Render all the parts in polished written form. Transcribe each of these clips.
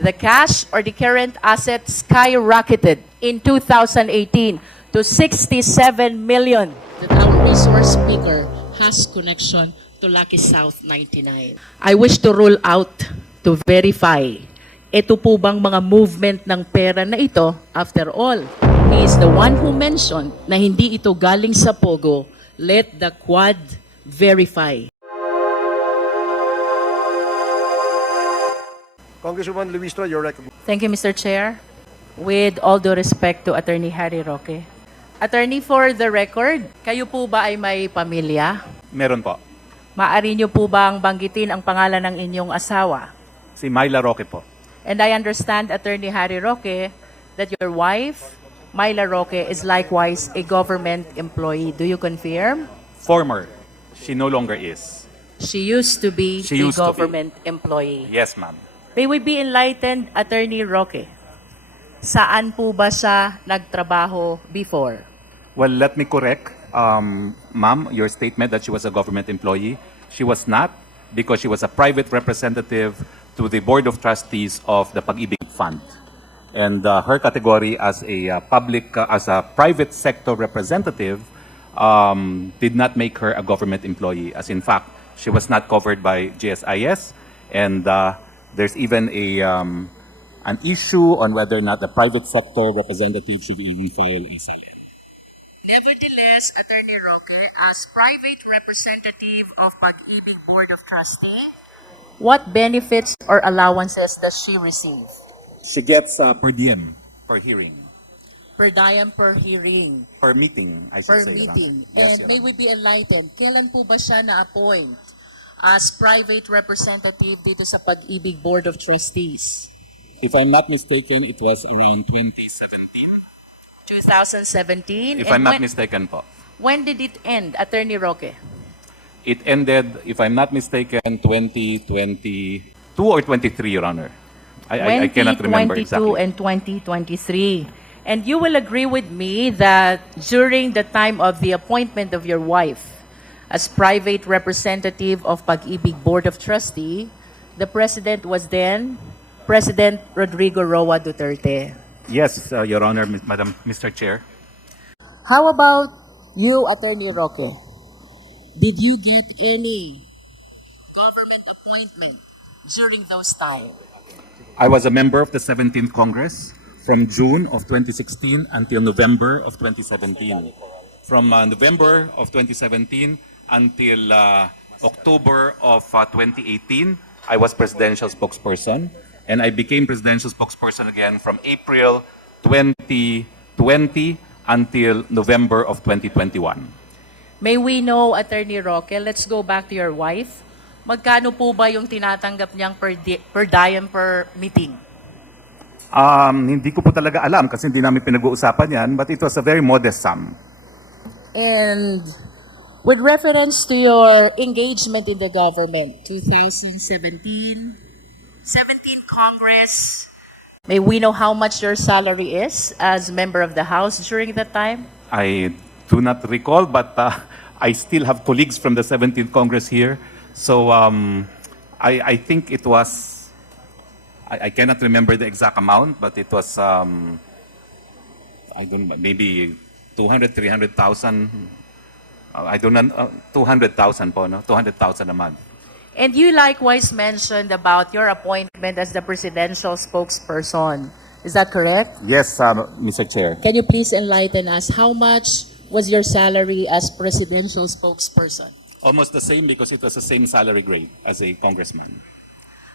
The cash or the current assets skyrocketed in 2018 to 67 million. That our resource speaker has connection to Lucky South 99. I wish to rule out, to verify, ito po bang mga movement ng pera na ito, after all, he is the one who mentioned na hindi ito galing sa POGO. Let the Quad verify. Congresswoman Luistro, you're recognized. Thank you, Mr. Chair. With all due respect to Attorney Harry Roque. Attorney, for the record, kayo po ba ay may pamilya? Meron po. Maaari niyo po bang banggitin ang pangalan ng inyong asawa? Si Myla Roque po. And I understand, Attorney Harry Roque, that your wife, Myla Roque, is likewise a government employee. Do you confirm? Former. She no longer is. She used to be She a used to be. government employee. Yes, ma'am. May we be enlightened, Attorney Roque? Saan po ba siya nagtrabaho before? Well, let me correct, ma'am, your statement that she was a government employee. She was not, because she was a private representative to the Board of Trustees of the Pag-ibig Fund. And her category as a as a private sector representative did not make her a government employee. As in fact, she was not covered by GSIS, and there's even an issue on whether or not the private sector representative should even file a SIL. Nevertheless, Attorney Roque, as private representative of Pag-ibig Board of Trustees, what benefits or allowances does she receive? She gets per diem, per hearing, Per diem per hearing, per meeting, I should per say. meeting. Yes, And Your may Honor. we be enlightened, kailan po ba siya na-appoint as private representative dito sa Pag-ibig Board of Trustees? If I'm not mistaken, it was around 2017. 2017? If And I'm not when, mistaken po. when did it end, Attorney Roque? It ended, if I'm not mistaken, 2022 or 23, Your Honor. I cannot remember 2022 exactly. and 2023. And you will agree with me that during the time of the appointment of your wife as private representative of Pag-ibig Board of Trustee, the president was then President Rodrigo Roa Duterte. Yes, Your Honor, Madam, Mr. Chair. How about you, Attorney Roque? Did you get any government appointment during those times? I was a member of the 17th Congress from June of 2016 until November of 2017. From November of 2017 until October of 2018, I was presidential spokesperson. And I became presidential spokesperson again from April 2020 until November of 2021. May we know, Attorney Roque, let's go back to your wife. Magkano po ba yung tinatanggap niyang per diem per meeting? Hindi ko po talaga alam kasi hindi namin pinag-uusapan yan, but it was a very modest sum. And with reference to your engagement in the government, 17 Congress, may we know how much your salary is as member of the House during that time? I do not recall, but I still have colleagues from the 17th Congress here. So I think it was, I cannot remember the exact amount, but it was, I don't know, maybe 200, 300,000. I don't know, 200,000 po, no? 200,000 a month. And you likewise mentioned about your appointment as the presidential spokesperson. Is that correct? Yes, Mr. Chair. Can you please enlighten us how much was your salary as presidential spokesperson? Almost the same because it was the same salary grade as a congressman.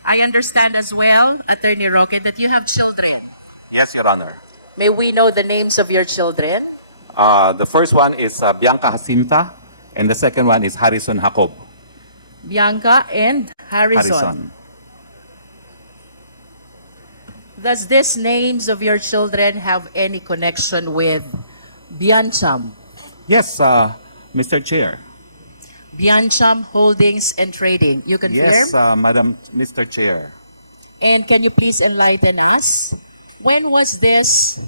I understand as well, Attorney Roque, that you have children. Yes, Your Honor. May we know the names of your children? The first one is Bianca Jacinta, and the second one is Harrison Jacob. Bianca and Harrison. Does these names of your children have any connection with Biancham? Yes, Mr. Chair. Biancham Holdings and Trading. You confirm? Yes, Madam Mr. Chair. And can you please enlighten us? When was this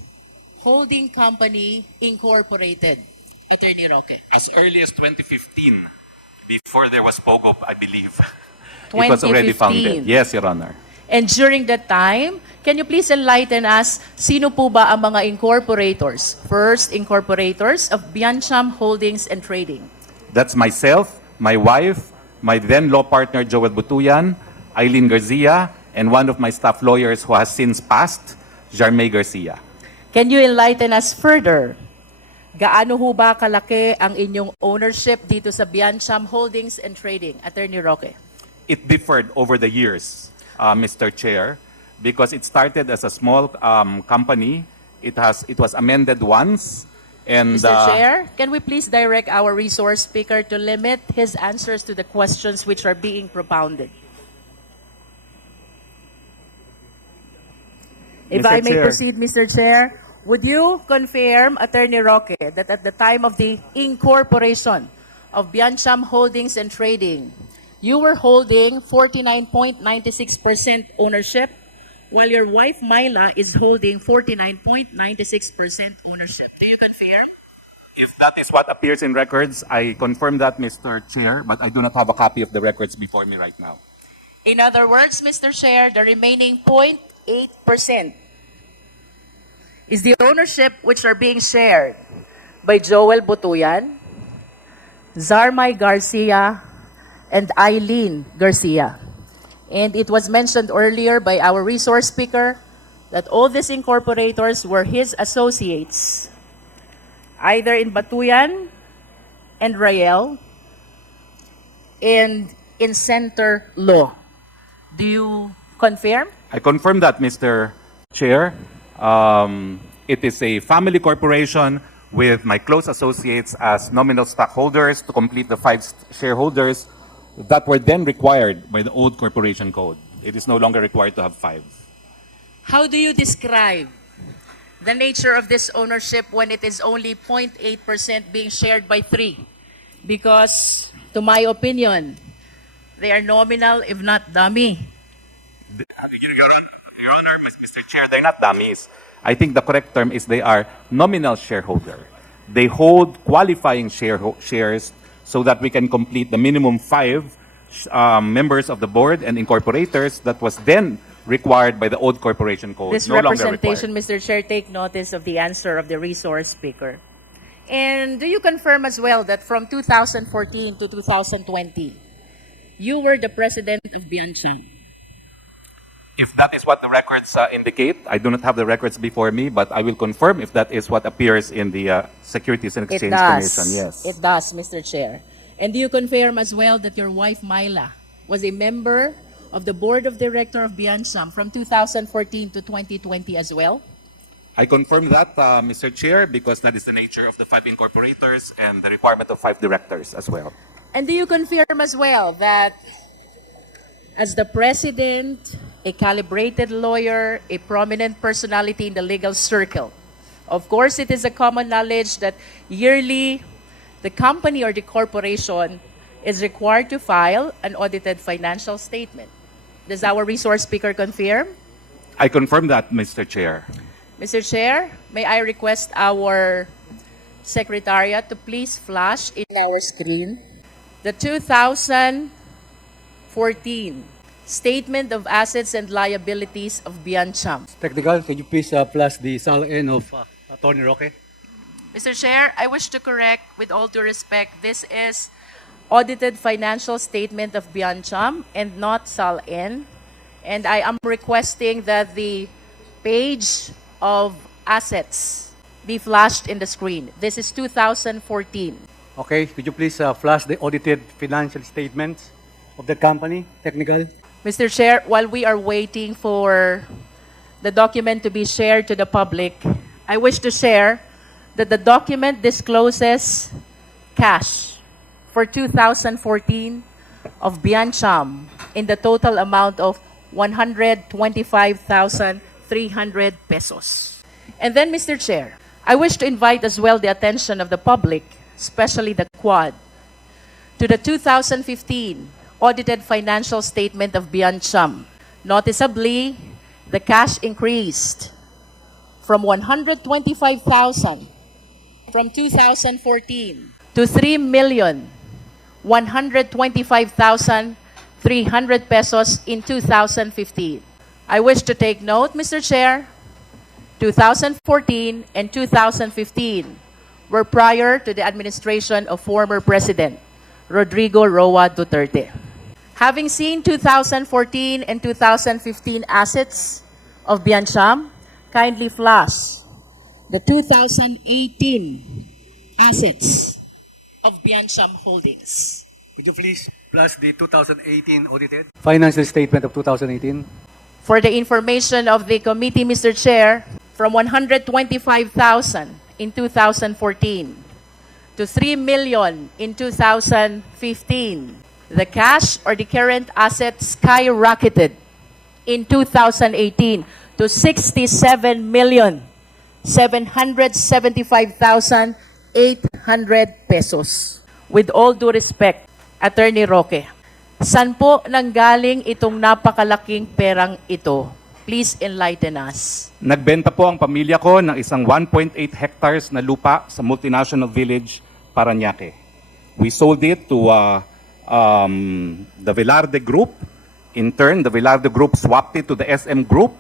holding company incorporated, Attorney Roque? As early as 2015, before there was POGO, I believe. It was already 2015. founded. Yes, Your Honor. And during that time, can you please enlighten us, sino po ba ang mga incorporators, first incorporators of Biancham Holdings and Trading? That's myself, my wife, my then law partner Joel Butuyan, Eileen Garcia, and one of my staff lawyers who has since passed, Jarmay Garcia. Can you enlighten us further? Gaano ho ba kalaki ang inyong ownership dito sa Biancham Holdings and Trading, Attorney Roque? It differed over the years, Mr. Chair, because it started as a small company. It was amended once. And, Mr. Chair, can we please direct our resource speaker to limit his answers to the questions which are being propounded? If Mr. I may Chair. proceed, Mr. Chair, would you confirm, Attorney Roque, that at the time of the incorporation of Biancham Holdings and Trading, you were holding 49.96% ownership, while your wife, Myla, is holding 49.96% ownership. Do you confirm? if that is what appears in records, I confirm that, Mr. Chair, but I do not have a copy of the records before me right now. In other words, Mr. Chair, the remaining 0.8% is the ownership which are being shared by Joel Butuyan, Zarmay Garcia, and Eileen Garcia. And it was mentioned earlier by our resource speaker that all these incorporators were his associates, either in Batuyan and Rael and in Center Law. Do you confirm? I confirm that, Mr. Chair. It is a family corporation with my close associates as nominal stockholders to complete the 5 shareholders that were then required by the old corporation code. It is no longer required to have 5. How do you describe the nature of this ownership when it is only 0.8% being shared by 3? Because, to my opinion, they are nominal if not dummy. Your Honor, Mr. Chair, they're not dummies. I think the correct term is they are nominal shareholder. They hold qualifying shares so that we can complete the minimum 5 members of the board and incorporators that was then required by the old corporation code. This no longer representation, required. Mr. Chair, take notice of the answer of the resource speaker. And do you confirm as well that from 2014 to 2020, you were the president of Biancham? If that is what the records indicate, I do not have the records before me, but I will confirm if that is what appears in the Securities and Exchange Commission. Yes. It does, Mr. Chair. And do you confirm as well that your wife, Myla, was a member of the board of director of Biancham from 2014 to 2020 as well? I confirm that, Mr. Chair, because that is the nature of the 5 incorporators and the requirement of 5 directors as well. And do you confirm as well that as the president, a calibrated lawyer, a prominent personality in the legal circle, of course, it is a common knowledge that yearly the company or the corporation is required to file an audited financial statement. Does our resource speaker confirm? I confirm that, Mr. Chair. Mr. Chair, may I request our secretariat to please flash in our screen the 2014 Statement of Assets and Liabilities of Biancham. Technical, can you please flash the SAL-N of Atty. Roque? Mr. Chair, I wish to correct, with all due respect, this is audited financial statement of Biancham and not SAL-N. And I am requesting that the page of assets be flashed in the screen. This is 2014. Okay, could you please flash the audited financial statements of the company? Technical. Mr. Chair, while we are waiting for the document to be shared to the public, I wish to share that the document discloses cash for 2014 of Biancham in the total amount of 125,300 pesos. And then, Mr. Chair, I wish to invite as well the attention of the public, especially the Quad, to the 2015 audited financial statement of Biancham. Noticeably, the cash increased from 125,000 from 2014 to 3,125,300 pesos in 2015. I wish to take note, Mr. Chair, 2014 and 2015 were prior to the administration of former President Rodrigo Roa Duterte. Having seen 2014 and 2015 assets of Biancham, kindly flash the 2018 assets of Biancham Holdings. Could you please flash the 2018 audited financial statement of 2018? For the information of the committee, Mr. Chair, from 125,000 in 2014 to 3 million in 2015, the cash or the current assets skyrocketed in 2018 to 67,775,800 pesos. With all due respect, Attorney Roque, saan po nanggaling itong napakalaking perang ito? Please enlighten us. Nagbenta po ang pamilya ko ng isang 1.8 hectares na lupa sa multinational village, Parañaque. We sold it to the Velarde Group. In turn, the Velarde Group swapped it to the SM Group.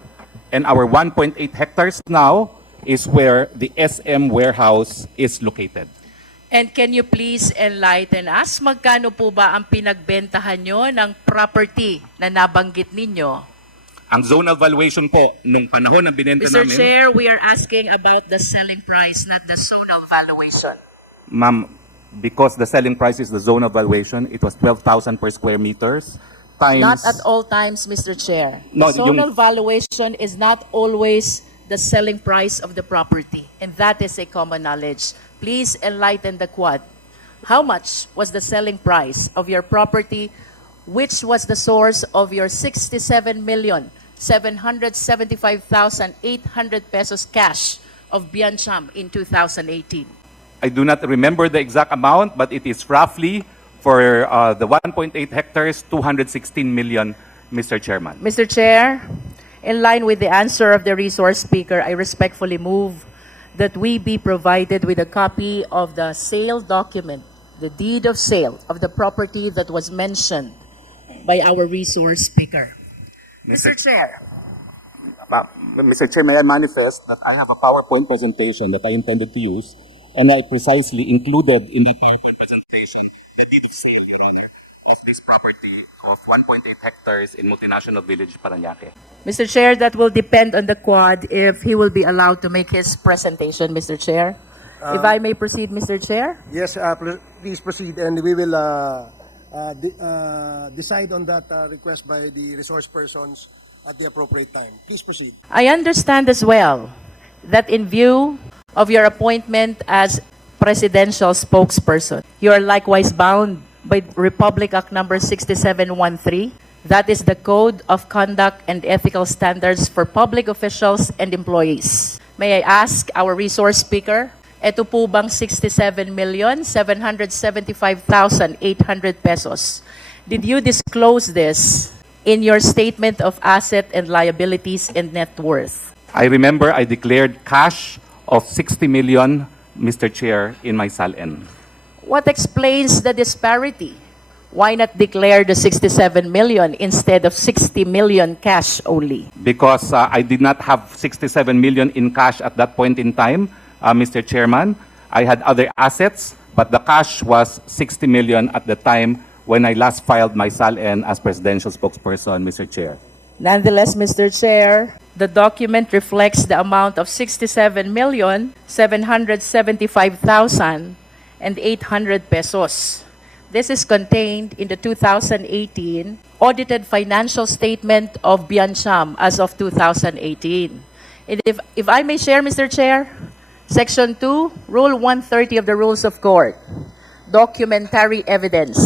And our 1.8 hectares now is where the SM warehouse is located. And can you please enlighten us? Magkano po ba ang pinagbentahan nyo ng property na nabanggit ninyo? Ang zonal valuation po, nung panahon ng binenta Mr. namin... Chair, we are asking about the selling price, not the zonal valuation. Ma'am, because the selling price is the zonal valuation, it was 12,000 per square meters times... Not at all times, Mr. Chair. No, The zonal valuation is not always the selling price of the property, and that is a common knowledge. Please enlighten the Quad. How much was the selling price of your property, which was the source of your 67,775,800 pesos cash of Biancham in 2018? I do not remember the exact amount, but it is roughly for the 1.8 hectares, 216 million, Mr. Chairman. Mr. Chair, in line with the answer of the resource speaker, I respectfully move that we be provided with a copy of the sale document, the deed of sale of the property that was mentioned by our resource speaker. Mr. Chair. Mr. Chair, may I manifest that I have a PowerPoint presentation that I intended to use, and I precisely included in the PowerPoint presentation the deed of sale, Your Honor, of this property of 1.8 hectares in multinational village, Parañaque. Mr. Chair, that will depend on the Quad if he will be allowed to make his presentation, Mr. Chair. If I may proceed, Mr. Chair? Yes, please proceed, and we will decide on that request by the resource persons at the appropriate time. Please proceed. I understand as well that in view of your appointment as presidential spokesperson, you are likewise bound by Republic Act number 6713. That is the Code of Conduct and Ethical Standards for Public Officials and Employees. May I ask our resource speaker, ito po bang 67,775,800 pesos? Did you disclose this in your statement of asset and liabilities and net worth? I remember I declared cash of 60 million, Mr. Chair, in my SALN. What explains the disparity? Why not declare the 67 million instead of 60 million cash only? Because I did not have 67 million in cash at that point in time, Mr. Chairman. I had other assets, but the cash was 60 million at the time when I last filed my SALN as presidential spokesperson, Mr. Chair. Nonetheless, Mr. Chair, the document reflects the amount of 67,775,800 pesos. This is contained in the 2018 audited financial statement of Biancham as of 2018. And if I may share, Mr. Chair, Section 2, Rule 130 of the Rules of Court, documentary evidence.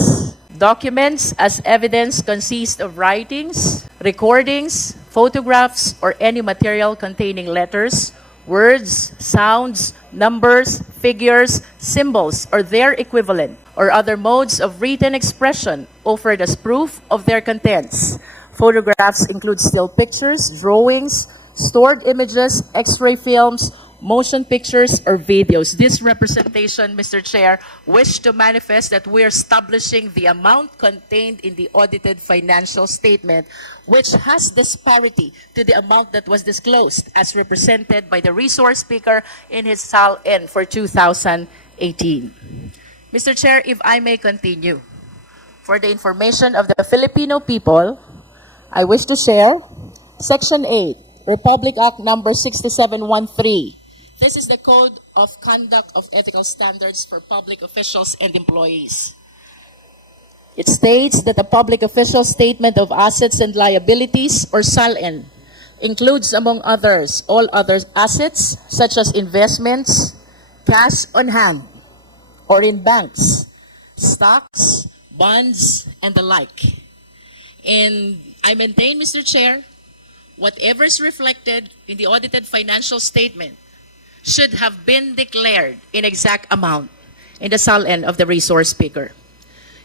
Documents as evidence consist of writings, recordings, photographs, or any material containing letters, words, sounds, numbers, figures, symbols, or their equivalent, or other modes of written expression offered as proof of their contents. Photographs include still pictures, drawings, stored images, X-ray films, motion pictures, or videos. This representation, Mr. Chair, wish to manifest that we are establishing the amount contained in the audited financial statement, which has disparity to the amount that was disclosed as represented by the resource speaker in his SAL-N for 2018. Mr. Chair, if I may continue. For the information of the Filipino people, I wish to share Section 8, Republic Act Number 6713. This is the Code of Conduct of Ethical Standards for Public Officials and Employees. It states that the public official statement of assets and liabilities, or SAL-N, includes, among others, all other assets such as investments, cash on hand, or in banks, stocks, bonds, and the like. And I maintain, Mr. Chair, whatever is reflected in the audited financial statement should have been declared in exact amount in the SAL-N of the resource speaker.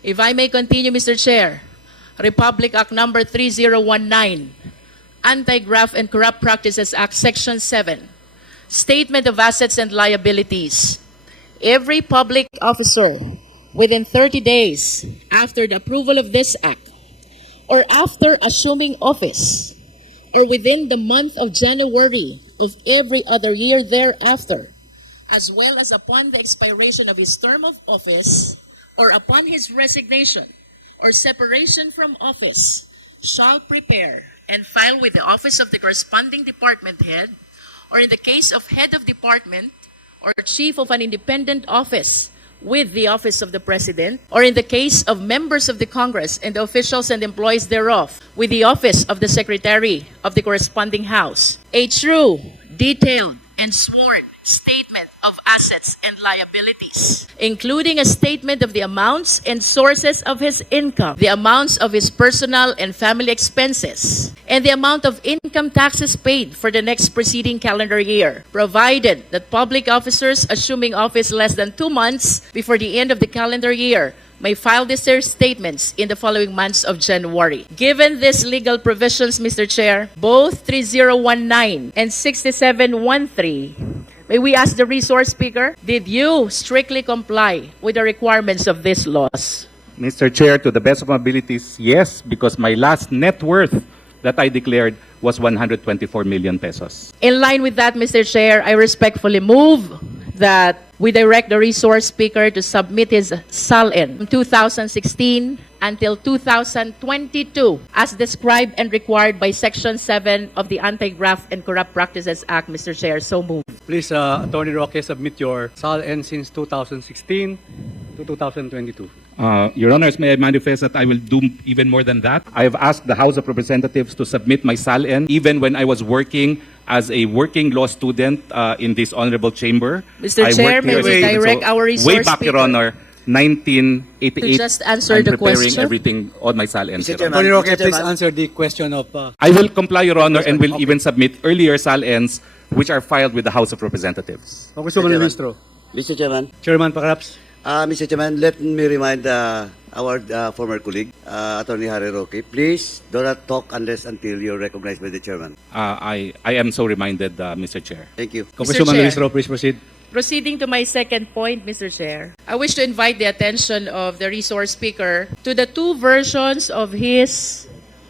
If I may continue, Mr. Chair, Republic Act Number 3019, Anti-Graft and Corrupt Practices Act, Section 7, Statement of Assets and Liabilities. Every public officer within 30 days after the approval of this act, or after assuming office, or within the month of January of every other year thereafter, as well as upon the expiration of his term of office, or upon his resignation or separation from office, shall prepare and file with the office of the corresponding department head, or in the case of head of department or chief of an independent office, with the office of the President, or in the case of members of the Congress and the officials and employees thereof, with the office of the Secretary of the corresponding House, a true, detailed, and sworn statement of assets and liabilities, including a statement of the amounts and sources of his income, the amounts of his personal and family expenses, and the amount of income taxes paid for the next preceding calendar year, provided that public officers assuming office less than 2 months before the end of the calendar year may file these statements in the following months of January. Given these legal provisions, Mr. Chair, both 3019 and 6713, may we ask the resource speaker, did you strictly comply with the requirements of these laws? Mr. Chair, to the best of my abilities, yes, because my last net worth that I declared was 124 million pesos. In line with that, Mr. Chair, I respectfully move that we direct the resource speaker to submit his SAL-N from 2016 until 2022 as described and required by Section 7 of the Anti-Graft and Corrupt Practices Act, Mr. Chair. So moved. Please, Atty. Roque, submit your SAL-N since 2016 to 2022. Your Honors, may I manifest that I will do even more than that? I have asked the House of Representatives to submit my SAL-N even when I was working as a working law student in this honorable chamber. Mr. I Chair, worked may here we as a student, direct our resource way back, speaker Your Honor, 1988. to just answer I'm the preparing question? everything on my SAL-N. Mr. Your Honor. Chairman. Atty. Roque, Mr. please Chairman. answer the question of... I will comply, Your Honor, and will Okay. even submit earlier SAL-Ns which are filed with the House of Representatives. Congresswoman Chairman. Luistro. Mr. Chairman, Chairman, perhaps. Mr. Chairman, let me remind our former colleague, Attorney Harry Roque, please do not talk unless until you're recognized by the chairman. I am so reminded, Mr. Chair. Thank you. Congresswoman Chair. Luistro, please proceed. Proceeding to my second point, Mr. Chair, I wish to invite the attention of the resource speaker to the two versions of his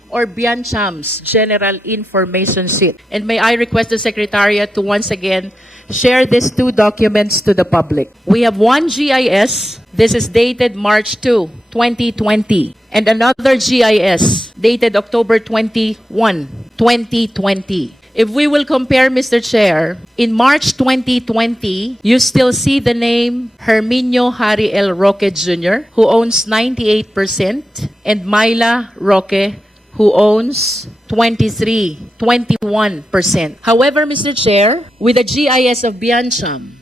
or Biancham's general information sheet. And may I request the Secretariat to once again share these two documents to the public. We have one GIS. This is dated March 2, 2020. And another GIS dated October 21, 2020. If we will compare, Mr. Chair, in March 2020, you still see the name Herminio Harry L. Roque Jr., who owns 98%, and Myla Roque, who owns 21%. However, Mr. Chair, with the GIS of Biancham,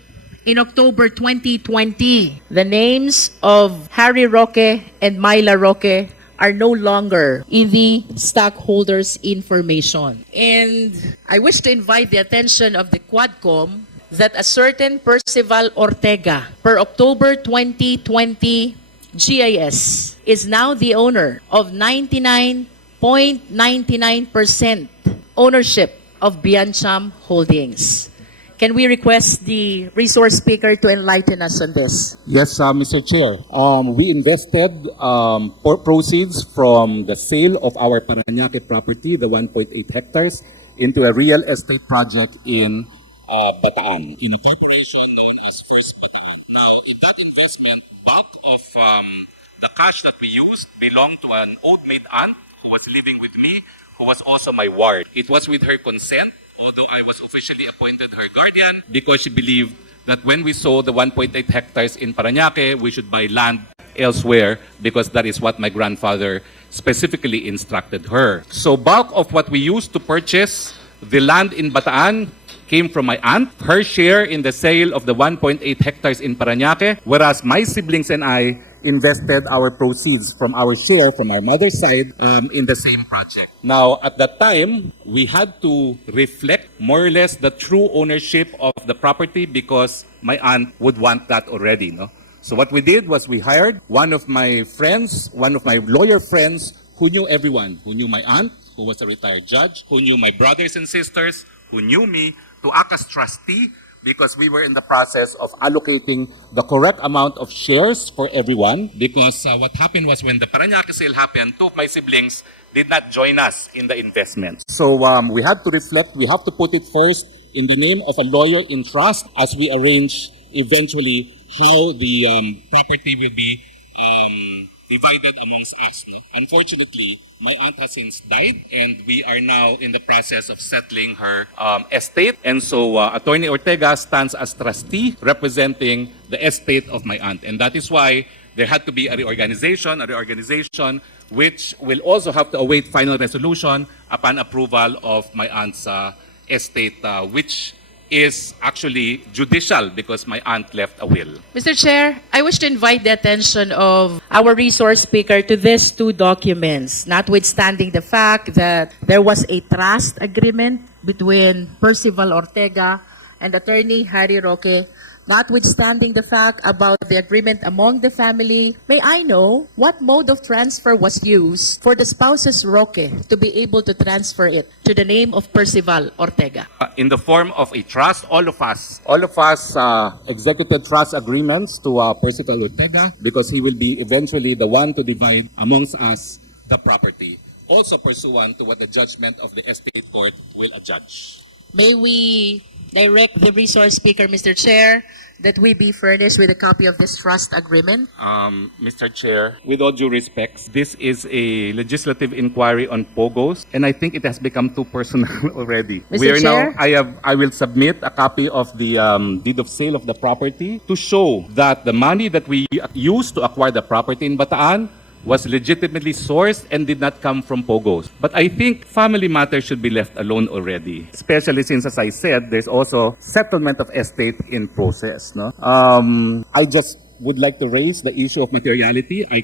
in October 2020, the names of Harry Roque and Myla Roque are no longer in the stockholders' information. And I wish to invite the attention of the Quadcom that a certain Percival Ortega, per October 2020 GIS, is now the owner of 99.99% ownership of Biancham Holdings. Can we request the resource speaker to enlighten us on this? Yes, Mr. Chair. We invested proceeds from the sale of our Parañaque property, the 1.8 hectares, into a real estate project in Bataan, in a corporation known as First Bataan. Now, in that investment, bulk of the cash that we used belonged to an old maid aunt who was living with me, who was also my ward. It was with her consent, although I was officially appointed her guardian, because she believed that when we sold the 1.8 hectares in Parañaque, we should buy land elsewhere because that is what my grandfather specifically instructed her. So bulk of what we used to purchase the land in Bataan came from my aunt, her share in the sale of the 1.8 hectares in Parañaque, whereas my siblings and I invested our proceeds from our share from our mother's side in the same project. Now, at that time, we had to reflect more or less the true ownership of the property because my aunt would want that already, no? So what we did was we hired one of my friends, one of my lawyer friends who knew everyone, who knew my aunt, who was a retired judge, who knew my brothers and sisters, who knew me, to act as trustee because we were in the process of allocating the correct amount of shares for everyone. Because what happened was when the Parañaque sale happened, two of my siblings did not join us in the investment. So we had to reflect, we have to put it first in the name of a lawyer in trust as we arrange eventually how the property will be divided amongst us. Unfortunately, my aunt has since died, and we are now in the process of settling her estate. And so Attorney Ortega stands as trustee representing the estate of my aunt. And that is why there had to be a reorganization which will also have to await final resolution upon approval of my aunt's estate, which is actually judicial because my aunt left a will. Mr. Chair, I wish to invite the attention of our resource speaker to these two documents, notwithstanding the fact that there was a trust agreement between Percival Ortega and Attorney Harry Roque, notwithstanding the fact about the agreement among the family. May I know what mode of transfer was used for the spouses Roque to be able to transfer it to the name of Percival Ortega? In the form of a trust, all of us executed trust agreements to Percival Ortega because he will be eventually the one to divide amongst us the property, also pursuant to what the judgment of the estate court will adjudge. May we direct the resource speaker, Mr. Chair, that we be furnished with a copy of this trust agreement? Mr. Chair, with all due respect, this is a legislative inquiry on POGOs, and I think it has become too personal already. Mr. Chair? I will submit a copy of the deed of sale of the property to show that the money that we used to acquire the property in Bataan was legitimately sourced and did not come from POGOs. But I think family matters should be left alone already, especially since, as I said, there's also settlement of estate in process. No? I just would like to raise the issue of materiality. I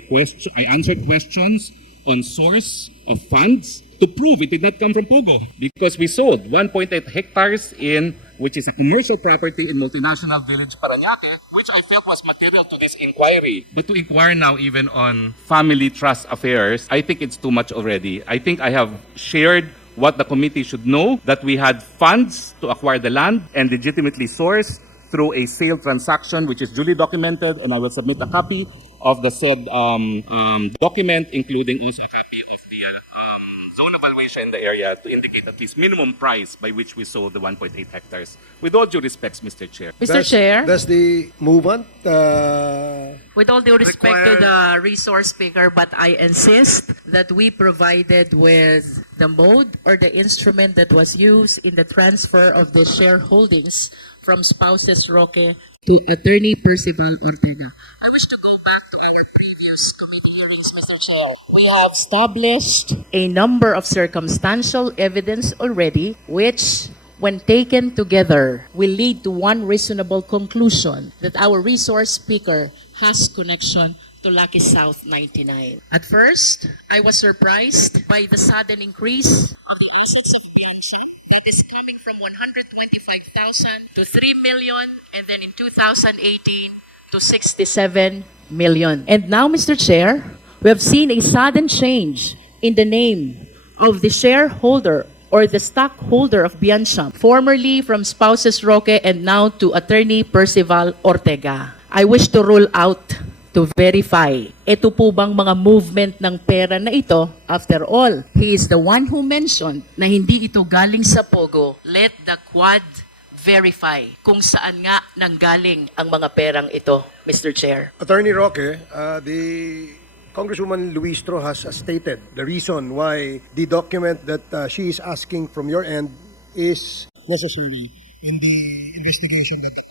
answered questions on source of funds to prove it did not come from POGO because we sold 1.8 hectares which is a commercial property in multinational village Parañaque, which I felt was material to this inquiry. But to inquire now even on family trust affairs, I think it's too much already. I think I have shared what the committee should know, that we had funds to acquire the land and legitimately sourced through a sale transaction which is duly documented, and I will submit a copy of the said document, including also a copy of the zone evaluation in the area to indicate at least minimum price by which we sold the 1.8 hectares. With all due respects, Mr. Chair. Mr. Chair, Does the movement with all due respect to the resource speaker, but I insist that we provided with the mode or the instrument that was used in the transfer of the shareholdings from spouses Roque to Attorney Percival Ortega. I wish to go back to our previous committee hearings, Mr. Chair. We have established a number of circumstantial evidence already, which, when taken together, will lead to one reasonable conclusion that our resource speaker has connection to Lucky South 99. At first, I was surprised by the sudden increase of the assets of banks that is coming from 125,000 to 3 million, and then in 2018 to 67 million. And now, Mr. Chair, we have seen a sudden change in the name of the shareholder or the stockholder of Biancham, formerly from spouses Roque and now to Attorney Percival Ortega. I wish to rule out to verify. Ito po bang mga movement ng pera na ito? After all, he is the one who mentioned na hindi ito galing sa POGO. Let the Quad verify kung saan nga nanggaling ang mga perang ito, Mr. Chair. Attorney Roque, the Congresswoman Luistro has stated the reason why the document that she is asking from your end is necessary in the investigation that the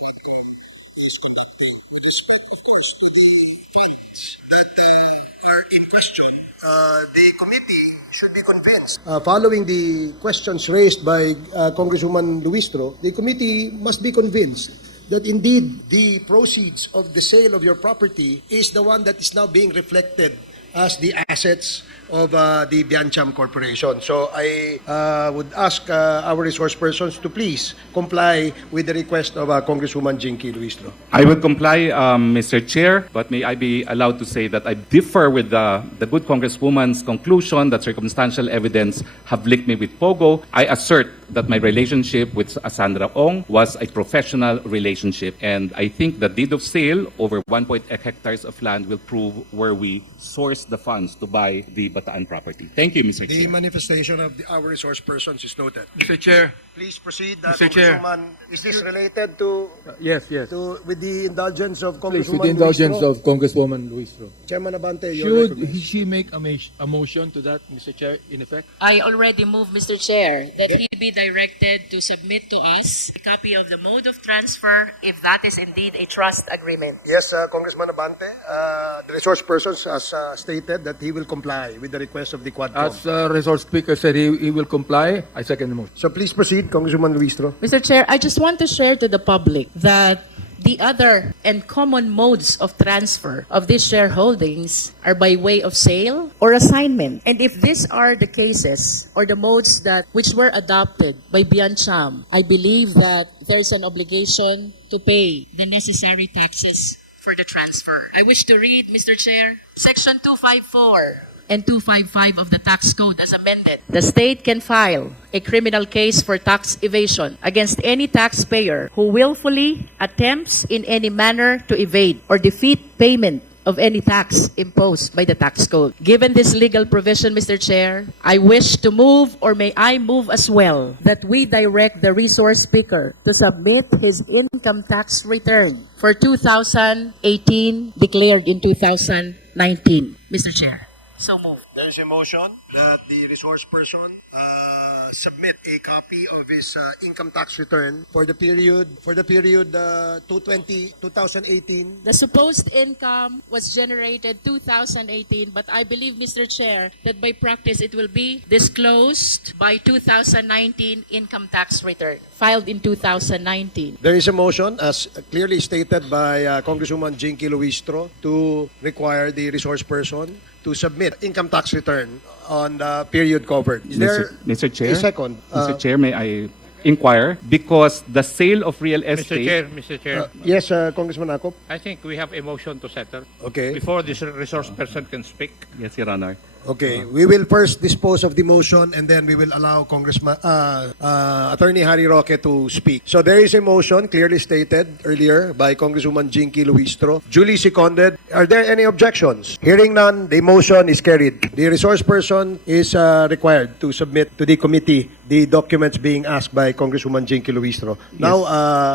the committee should be convinced. Following the questions raised by Congresswoman Luistro, the committee must be convinced that indeed the proceeds of the sale of your property is the one that is now being reflected as the assets of the Biancham Corporation. So I would ask our resource persons to please comply with the request of Congresswoman Jinky Luistro. I will comply, Mr. Chair, but may I be allowed to say that I differ with the good Congresswoman's conclusion that circumstantial evidence have linked me with POGO. I assert that my relationship with Sandra Ong was a professional relationship, and I think the deed of sale over 1.8 hectares of land will prove where we sourced the funds to buy the Bataan property. Thank you, Mr. The Chair. manifestation of our resource persons is noted. Mr. Chair. Please proceed, Mr. Chair. Congresswoman. Is this related to Yes, yes. with the indulgence of Please, Congresswoman with the indulgence Luistro? of Congresswoman Luistro. Chairman Abante, you're Should recognized. she make a motion to that, Mr. Chair, in effect? I already moved, Mr. Chair, that he be directed to submit to us a copy of the mode of transfer if that is indeed a trust agreement. Yes, Congressman Abante, the resource persons has stated that he will comply with the request of the Quadcom. As resource speaker said, he will comply. I second the motion. So please proceed, Congresswoman Luistro. Mr. Chair, I just want to share to the public that the other and common modes of transfer of these shareholdings are by way of sale or assignment. And if these are the cases or the modes that which were adopted by Biancham, I believe that there's an obligation to pay the necessary taxes for the transfer. I wish to read, Mr. Chair, Section 254 and 255 of the tax code as amended. The state can file a criminal case for tax evasion against any taxpayer who willfully attempts in any manner to evade or defeat payment of any tax imposed by the tax code. Given this legal provision, Mr. Chair, I wish to move, or may I move as well, that we direct the resource speaker to submit his income tax return for 2018 declared in 2019. Mr. Chair. So moved. There is a motion that the resource person submit a copy of his income tax return for the period 2018. The supposed income was generated 2018, but I believe, Mr. Chair, that by practice it will be disclosed by 2019 income tax return, filed in 2019. There is a motion, as clearly stated by Congresswoman Jinky Luistro, to require the resource person to submit income tax return on the period covered. Is there Mr. Chair? a second? Mr. Chair, may I inquire? Because the sale of real estate... Mr. Chair, Yes, Congressman Akop. I think we have a motion to settle Okay. before this resource person can speak. Yes, Your Honor. Okay, we will first dispose of the motion and then we will allow Congressman Attorney Harry Roque to speak. So there is a motion clearly stated earlier by Congresswoman Jinky Luistro, duly seconded. Are there any objections? Hearing none, the motion is carried. The resource person is required to submit to the committee the documents being asked by Congresswoman Jinky Luistro. Now,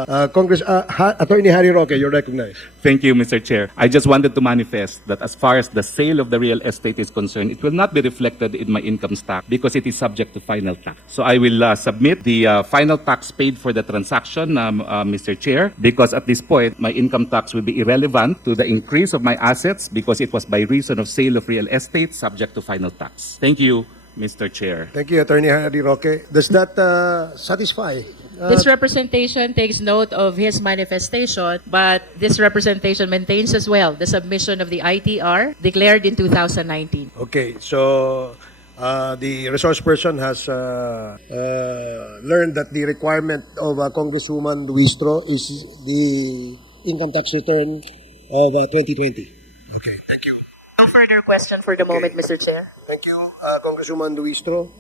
Attorney Harry Roque, you're recognized. Thank you, Mr. Chair. I just wanted to manifest that as far as the sale of the real estate is concerned, it will not be reflected in my income tax because it is subject to final tax. So I will submit the final tax paid for the transaction, Mr. Chair, because at this point, my income tax will be irrelevant to the increase of my assets because it was by reason of sale of real estate subject to final tax. Thank you, Mr. Chair. Thank you, Attorney Harry Roque. Does that satisfy? This representation takes note of his manifestation, but this representation maintains as well the submission of the ITR declared in 2019. Okay, so the resource person has learned that the requirement of Congresswoman Luistro is the income tax return of 2020. Okay, thank you. No further question for the moment, Mr. Chair. Thank you, Congresswoman Luistro.